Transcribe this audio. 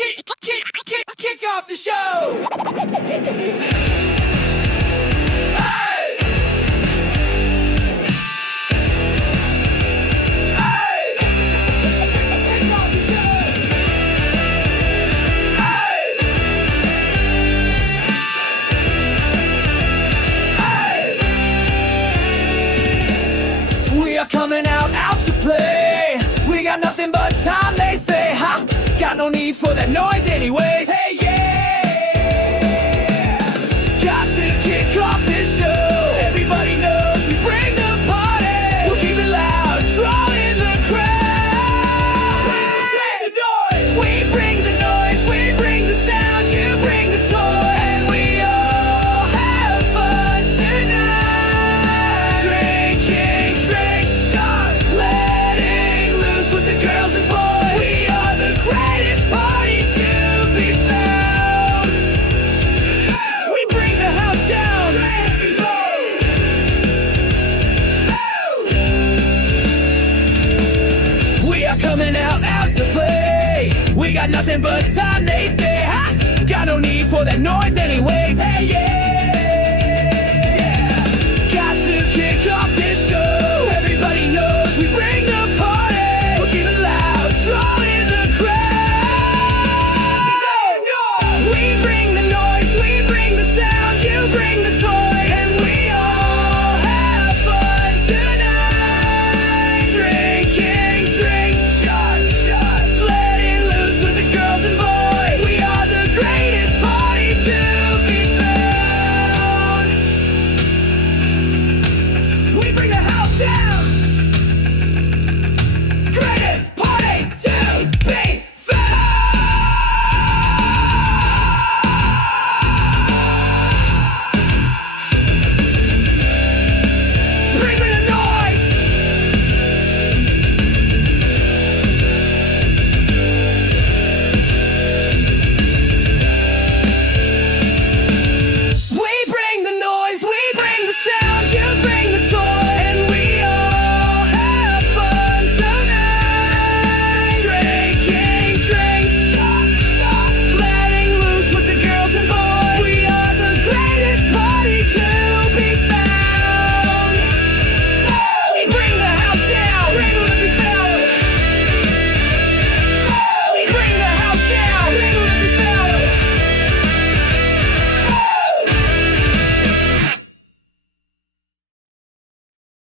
Kick off the show! We are coming out to play. We got nothing but time, they say. Ha! Got no need for that noise anyways. Hey, yeah! Got to kick off this show. Everybody knows we bring the party. We'll keep it loud, drawing the crowd. Bring the noise. We bring the noise. We bring the sound. You bring the toys. And we all have fun tonight. Drinking drinks, shots, letting loose with the girls and boys. We are the greatest party to be found. We bring the house down. We are coming out to play. We got nothing but time, they say. Ha! Got no need for that noise anyways. Hey, yeah!